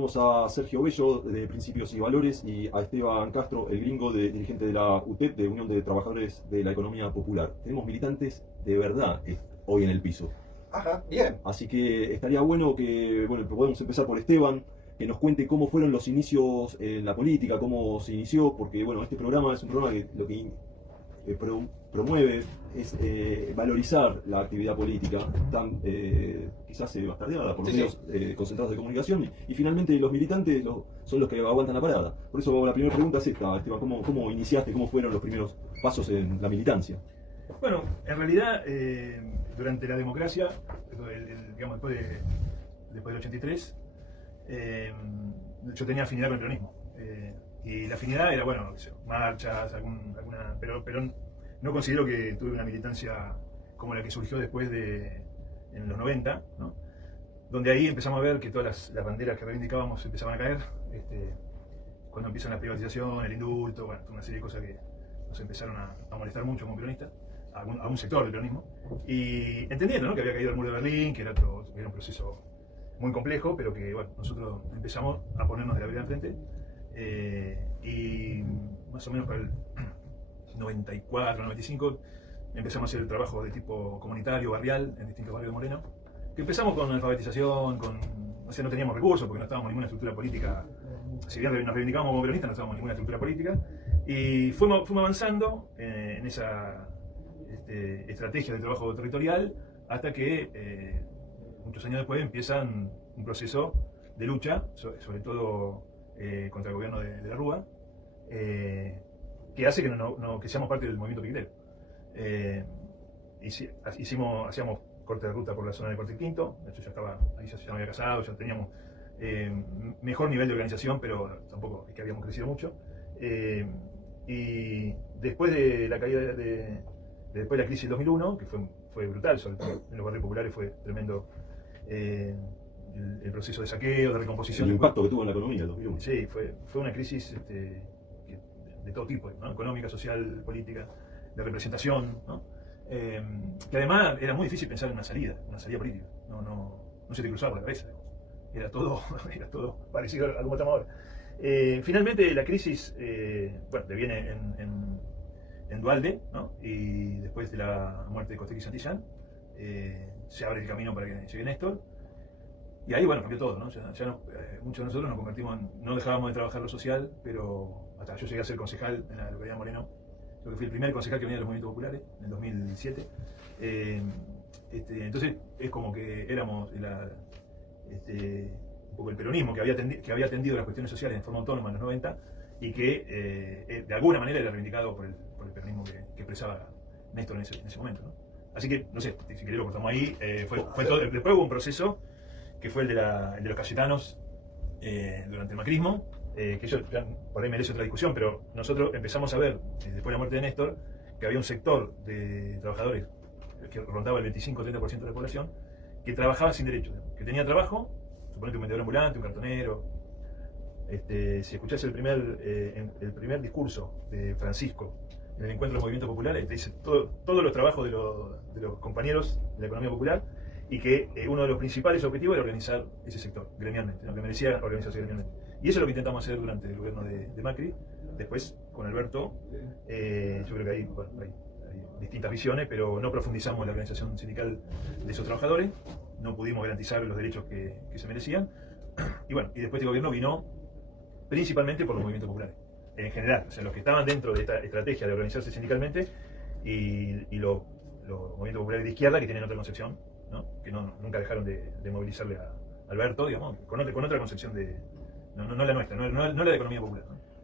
Tenemos a Sergio Bello, de Principios y Valores, y a Esteban Castro, el gringo, dirigente de la UTEP, de Unión de Trabajadores de la Economía Popular. Tenemos militantes de verdad hoy en el piso. Ajá, bien. Así que estaría bueno que, bueno, podemos empezar por Esteban, que nos cuente cómo fueron los inicios en la política, cómo se inició, porque, bueno, este programa es un programa que lo que promueve es valorizar la actividad política, tan quizás bastardeada por los medios concentrados de comunicación, y finalmente los militantes son los que aguantan la parada. Por eso la primera pregunta es esta, Esteban, ¿cómo iniciaste, cómo fueron los primeros pasos en la militancia? Bueno, en realidad, durante la democracia, digamos, después del 83, yo tenía afinidad con el peronismo. Y la afinidad era, bueno, marchas, pero no considero que tuve una militancia como la que surgió después en los 90, ¿no? Donde ahí empezamos a ver que todas las banderas que reivindicábamos empezaban a caer, cuando empiezan la privatización, el indulto, bueno, una serie de cosas que nos empezaron a molestar mucho como peronistas, a un sector del peronismo, y entendiendo, ¿no?, que había caído el muro de Berlín, que era un proceso muy complejo, pero que, bueno, nosotros empezamos a ponernos de la vereda enfrente, y más o menos para el 94, 95 empezamos a hacer el trabajo de tipo comunitario, barrial, en distintos barrios de Moreno, que empezamos con alfabetización, o sea, no teníamos recursos porque no estábamos en ninguna estructura política, si bien nos reivindicábamos como peronistas, no estábamos en ninguna estructura política, y fuimos avanzando en esa estrategia de trabajo territorial, hasta que muchos años después empiezan un proceso de lucha, sobre todo contra el gobierno de la Rúa, que hace que seamos parte del movimiento piquetero. Hacíamos corte de ruta por la zona de Corte Quinto, de hecho ahí ya me había casado, ya teníamos mejor nivel de organización, pero tampoco es que habíamos crecido mucho. Y después de la caída después de la crisis del 2001, que fue brutal, sobre todo en los barrios populares fue tremendo, el proceso de saqueo, de recomposición. El impacto que tuvo en la economía el 2001. Sí, fue una crisis de todo tipo, ¿no? Económica, social, política, de representación, ¿no? Que además era muy difícil pensar en una salida política. No se te cruzaba por la cabeza. Era todo parecido a como estamos ahora. Finalmente la crisis, bueno, deviene en Duhalde, ¿no? Y después de la muerte de Costequi y Santillán, se abre el camino para que llegue Néstor. Y ahí, bueno, cambió todo, ¿no? Muchos de nosotros nos convertimos no dejábamos de trabajar lo social, pero hasta yo llegué a ser concejal en la localidad de Moreno. Creo que fui el primer concejal que venía de los movimientos populares, en el 2007. Entonces, es como que éramos un poco el peronismo que había atendido las cuestiones sociales en forma autónoma en los 90 y que de alguna manera era reivindicado por el peronismo que expresaba Néstor en ese momento, ¿no? Así que, no sé, si querés lo cortamos ahí. Fue todo. Después hubo un proceso que fue el de los Cayetanos durante el macrismo, que eso ya por ahí merece otra discusión, pero nosotros empezamos a ver, después de la muerte de Néstor, que había un sector de trabajadores que rondaba el 25-30% de la población, que trabajaba sin derechos, que tenía trabajo, suponete un vendedor ambulante, un cartonero. Si escuchás el primer discurso de Francisco en el encuentro de los movimientos populares, te dice todos los trabajos de los compañeros de la economía popular, y que uno de los principales objetivos era organizar ese sector gremialmente, ¿no? Que merecía organizarse gremialmente. Y eso es lo que intentamos hacer durante el gobierno de Macri. Después, con Alberto, yo creo que hay distintas visiones, pero no profundizamos en la organización sindical de esos trabajadores, no pudimos garantizar los derechos que se merecían. Y bueno, y después este gobierno vino principalmente por los movimientos populares, en general, o sea, los que estaban dentro de esta estrategia de organizarse sindicalmente, y los movimientos populares de izquierda que tienen otra concepción, ¿no? Que nunca dejaron de movilizarle a Alberto, digamos, con otra concepción no la nuestra, no la de economía popular, ¿no?